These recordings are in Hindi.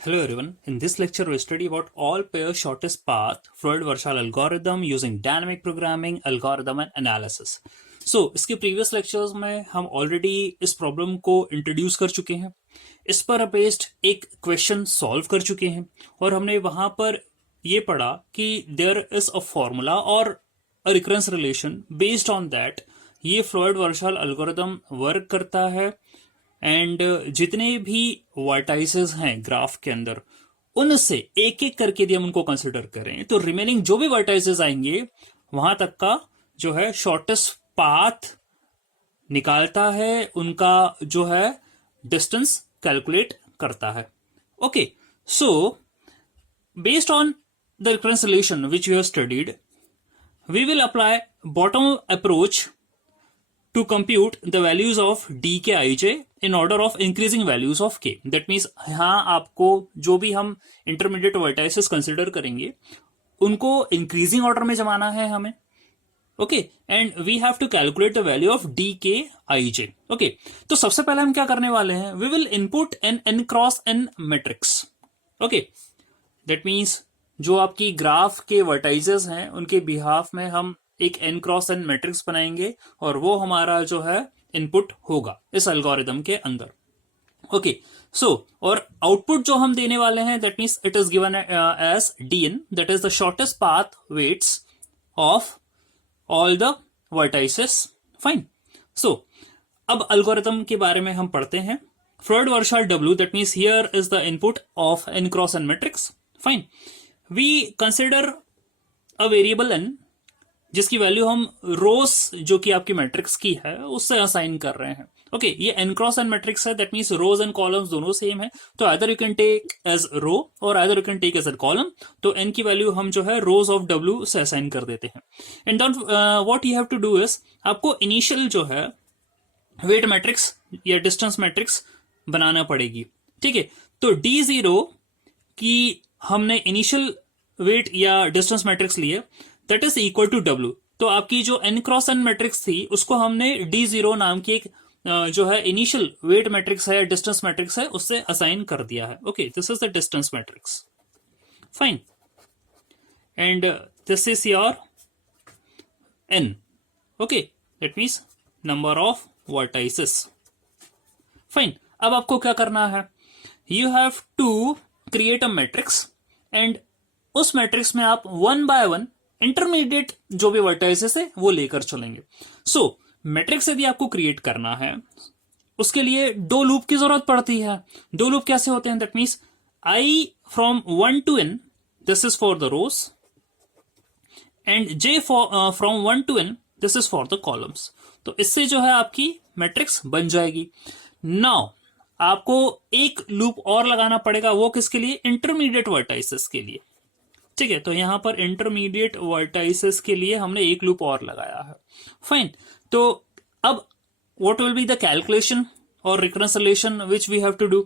Hello everyone. In this lecture, we'll study about all-pair shortest path Floyd-Warshall algorithm using dynamic programming, algorithm and analysis. So, इसके previous lectures में हम already इस problem को introduce कर चुके हैं. इस पर बेस्ड एक क्वेश्चन सॉल्व कर चुके हैं और हमने वहां पर ये पढ़ा कि देयर इज अ फॉर्मूला और a recurrence relation based on that ये फ्लॉयड-वार्शाल एल्गोरिथम वर्क करता है एंड जितने भी वर्टाइसेस हैं ग्राफ के अंदर उनसे एक एक करके यदि हम उनको कंसिडर करें तो रिमेनिंग जो भी वर्टाइसेस आएंगे वहां तक का जो है शॉर्टेस्ट पाथ निकालता है, उनका जो है डिस्टेंस कैलकुलेट करता है. Okay, so based on the recurrence relation which you have studied, we will apply bottom approach to compute the values of dkij in order of increasing values of k. That means यहाँ आपको जो भी हम intermediate vertices consider करेंगे उनको increasing order में जमाना है हमें. Okay, and we have to calculate the value of D K I J. Okay, तो सबसे पहले हम क्या करने वाले हैं, we will input N N cross N matrix. Okay, that means जो आपकी ग्राफ के वर्टाइजेस हैं उनके बिहाफ में हम एक एन क्रॉस एन मैट्रिक्स बनाएंगे और वो हमारा जो है इनपुट होगा इस एल्गोरिथम के अंदर. ओके, सो और आउटपुट जो हम देने वाले हैं that means it is given as D N, that is the shortest path weights of all the vertices. Fine. So, अब algorithm के बारे में हम पढ़ते हैं. Floyd-Warshall W, that means here is the input of n cross n matrix. Fine. We consider a variable n जिसकी वैल्यू हम रोज जो कि आपकी मैट्रिक्स की है उससे असाइन कर रहे हैं. ओके, ये n क्रॉस n मैट्रिक्स है, that means rows and columns दोनों सेम है. तो either you can take as row और either you can take as a column. तो n की वैल्यू हम जो है रोज ऑफ w से असाइन कर देते हैं. And then what you have to do is आपको इनिशियल जो है वेट मैट्रिक्स या डिस्टेंस मैट्रिक्स बनाना पड़ेगी. ठीक है, तो d0 की हमने इनिशियल वेट या डिस्टेंस मैट्रिक्स लिए that is equal to w. तो आपकी जो n क्रॉस n मैट्रिक्स थी उसको हमने d0 नाम की एक जो है इनिशियल वेट मैट्रिक्स है, डिस्टेंस मैट्रिक्स है, उससे असाइन कर दिया है. Okay, this is the distance matrix. Fine, and this is your n. Okay, that means number of vertices. Fine, अब आपको क्या करना है, you have to create a matrix and उस मैट्रिक्स में आप वन बाय वन इंटरमीडिएट जो भी वर्टाइसेस है वो लेकर चलेंगे. सो मैट्रिक्स यदि आपको क्रिएट करना है उसके लिए दो लूप की जरूरत पड़ती है. दो लूप कैसे होते हैं, that means I from 1 to n, this is for the rows, and j from 1 to n, this is for the columns. तो इससे जो है आपकी मैट्रिक्स बन जाएगी. नाउ आपको एक लूप और लगाना पड़ेगा, वो किसके लिए, इंटरमीडिएट वर्टाइसेस के लिए. ठीक है, तो यहां पर इंटरमीडिएट वर्टाइसेस के लिए हमने एक लूप और लगाया है. फाइन, तो अब what will be the calculation और recurrence relation which we have to do.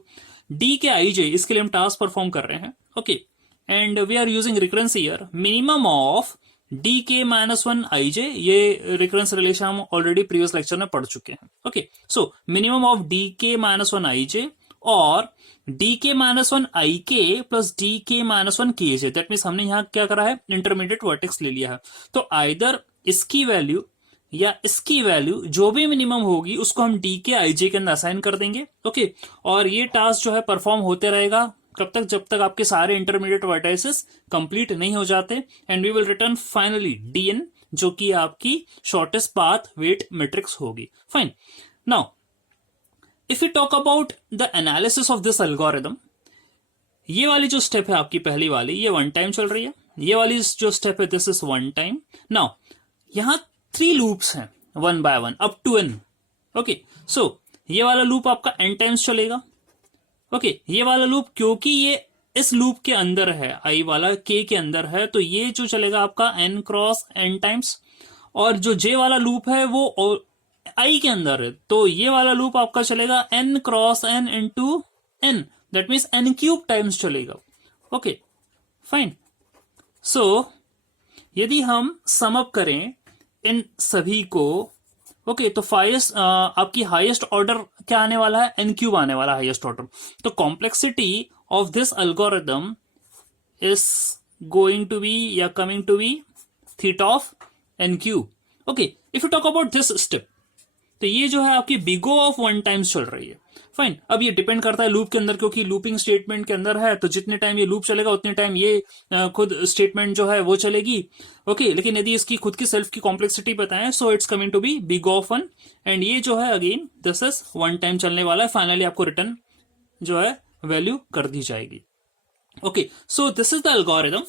D K I जे, इसके लिए हम टास्क परफॉर्म कर रहे हैं. Okay, and we are using recurrence here, minimum of D K minus one I J. ये रिकरेंस रिलेशन हम ऑलरेडी प्रीवियस लेक्चर में पढ़ चुके हैं. Okay, so minimum of D K minus one I J और D K minus one I K plus D K minus one K J. That means हमने यहां क्या करा है, इंटरमीडिएट वर्टेक्स ले लिया है. तो आइदर इसकी वैल्यू या इसकी वैल्यू जो भी मिनिमम होगी उसको हम डी के आई जे के अंदर असाइन कर देंगे. ओके, और ये टास्क जो है परफॉर्म होते रहेगा कब तक, जब तक आपके सारे इंटरमीडिएट वर्टाइसेस कंप्लीट नहीं हो जाते. And we will return finally D N जो कि आपकी शॉर्टेस्ट पाथ वेट मैट्रिक्स होगी. Fine, now if you talk about the analysis of this algorithm, ये वाली जो स्टेप है आपकी पहली वाली, ये 1 टाइम चल रही है. ये वाली जो स्टेप है दिस इज 1 टाइम. नाउ यहां 3 लूप्स हैं 1 by 1 up to n. Okay, so ये वाला लूप आपका n टाइम्स चलेगा. ओके, ये वाला लूप क्योंकि ये इस लूप के अंदर है, i वाला k के अंदर है, तो ये जो चलेगा आपका n क्रॉस n टाइम्स. और जो j वाला लूप है वो i के अंदर है, तो ये वाला लूप आपका चलेगा n cross n into n, that means n cube times चलेगा. Okay, fine. सो यदि हम सम अप करें इन सभी को, ओके, तो आपकी हाईएस्ट ऑर्डर क्या आने वाला है, n क्यूब आने वाला हाईएस्ट ऑर्डर. तो complexity of this algorithm is going to be या coming to be theta of n cube. Okay, if you talk about this step, तो ये जो है आपकी big O of 1 times चल रही है. फाइन. अब ये डिपेंड करता है लूप के अंदर, क्योंकि लूपिंग स्टेटमेंट के अंदर है, तो जितने टाइम ये लूप चलेगा उतने टाइम ये खुद स्टेटमेंट जो है वो चलेगी. ओके, लेकिन यदि इसकी खुद की सेल्फ की कॉम्प्लेक्सिटी बताएं, so it's coming to be big of 1, and ये जो है अगेन दिस इज 1 टाइम चलने वाला है. फाइनली आपको रिटर्न जो है वैल्यू कर दी जाएगी. Okay, so this is the algorithm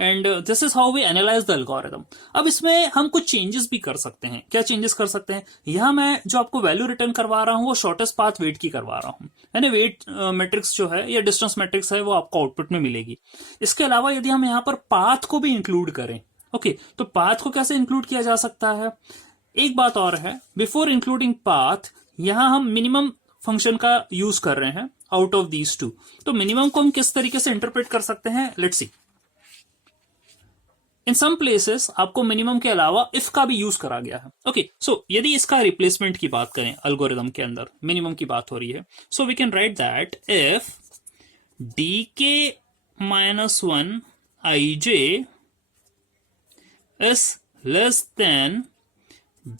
and this is how we analyse the algorithm. अब इसमें हम कुछ चेंजेस भी कर सकते हैं. क्या चेंजेस कर सकते हैं? यहां मैं जो आपको वैल्यू रिटर्न करवा रहा हूं वो शॉर्टेस्ट पाथ वेट की करवा रहा हूं, यानी वेट मैट्रिक्स जो है या डिस्टेंस मैट्रिक्स है वो आपको आउटपुट में मिलेगी. इसके अलावा यदि हम यहां पर पाथ को भी इंक्लूड करें, ओके, तो पाथ को कैसे इंक्लूड किया जा सकता है? एक बात और है, बिफोर इंक्लूडिंग पाथ यहां हम मिनिमम फंक्शन का यूज कर रहे हैं आउट ऑफ दीज टू. तो मिनिमम को हम किस तरीके से इंटरप्रेट कर सकते हैं? Let's see. In some places आपको मिनिमम के अलावा इफ का भी यूज करा गया है. ओके, सो यदि इसका रिप्लेसमेंट की बात करें एल्गोरिदम के अंदर, मिनिमम की बात हो रही है, so we can write that if dk -1 ij is less than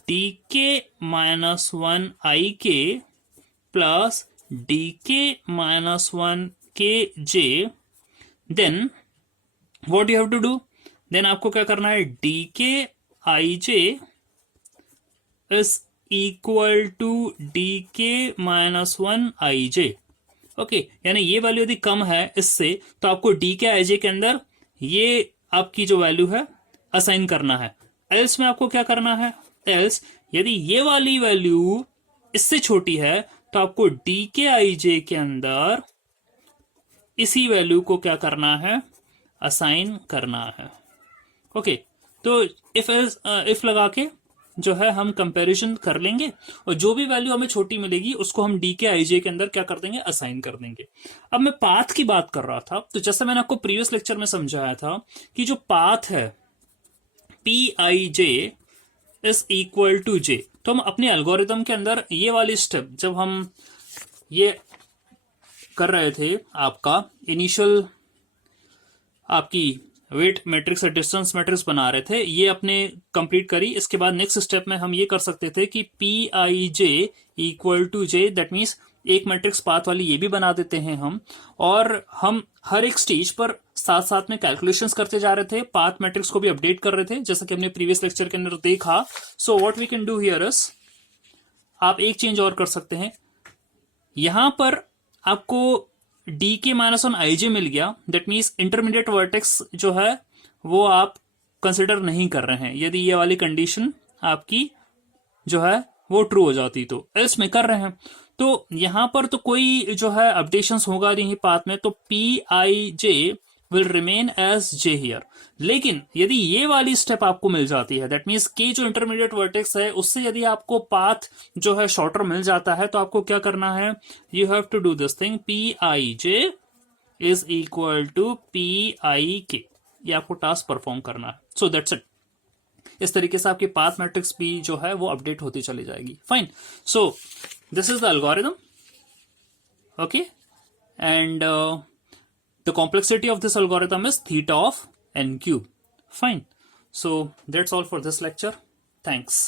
dk -1 ik plus dk -1 kj, then what you have to do? then आपको क्या करना है? dk ij is equal to dk -1 ij. Okay, यानी ये वैल्यू यदि कम है इससे, तो आपको dk ij के अंदर ये आपकी जो वैल्यू है असाइन करना है. एल्स में आपको क्या करना है? एल्स यदि ये वाली वैल्यू इससे छोटी है तो आपको dk ij के अंदर इसी वैल्यू को क्या करना है? असाइन करना है. ओके, तो इफ लगा के जो है हम कंपैरिजन कर लेंगे और जो भी वैल्यू हमें छोटी मिलेगी उसको हम dk ij के अंदर क्या कर देंगे? असाइन कर देंगे. अब मैं पाथ की बात कर रहा था, तो जैसे मैंने आपको प्रीवियस लेक्चर में समझाया था कि जो पाथ है pij is equal to j, तो हम अपने एल्गोरिदम के अंदर ये वाली स्टेप जब हम ये कर रहे थे, आपका इनिशियल आपकी वेट मैट्रिक्स और डिस्टेंस मैट्रिक्स बना रहे थे, ये अपने कंप्लीट करी. इसके बाद नेक्स्ट स्टेप में हम ये कर सकते थे कि pij equal to j, that means एक मैट्रिक्स पाथ वाली ये भी बना देते हैं हम, और हम हर एक स्टेज पर साथ साथ में कैलकुलेशंस करते जा रहे थे, पाथ मैट्रिक्स को भी अपडेट कर रहे थे, जैसा कि हमने प्रीवियस लेक्चर के अंदर देखा. So what we can do here is, आप एक चेंज और कर सकते हैं. यहां पर आपको dk -1 ij मिल गया, दैट मीन्स इंटरमीडिएट वर्टेक्स जो है वो आप कंसिडर नहीं कर रहे हैं. यदि ये वाली कंडीशन आपकी जो है वो ट्रू हो जाती तो, एल्स में कर रहे हैं, तो यहां पर तो कोई जो है अपडेशंस होगा नहीं पाथ में, तो pij will remain as j here. लेकिन यदि ये वाली स्टेप आपको मिल जाती है, दैट मीन्स k जो इंटरमीडिएट वर्टेक्स है उससे यदि आपको पाथ जो है शॉर्टर मिल जाता है, तो आपको क्या करना है? You have to do this thing, pij is equal to pik. ये आपको टास्क परफॉर्म करना है. So that's it. इस तरीके से आपकी पाथ मैट्रिक्स भी जो है वो अपडेट होती चली जाएगी. Fine. So this is the algorithm. Okay, and the complexity of this algorithm is theta of n cube. Fine. So that's all for this lecture. Thanks.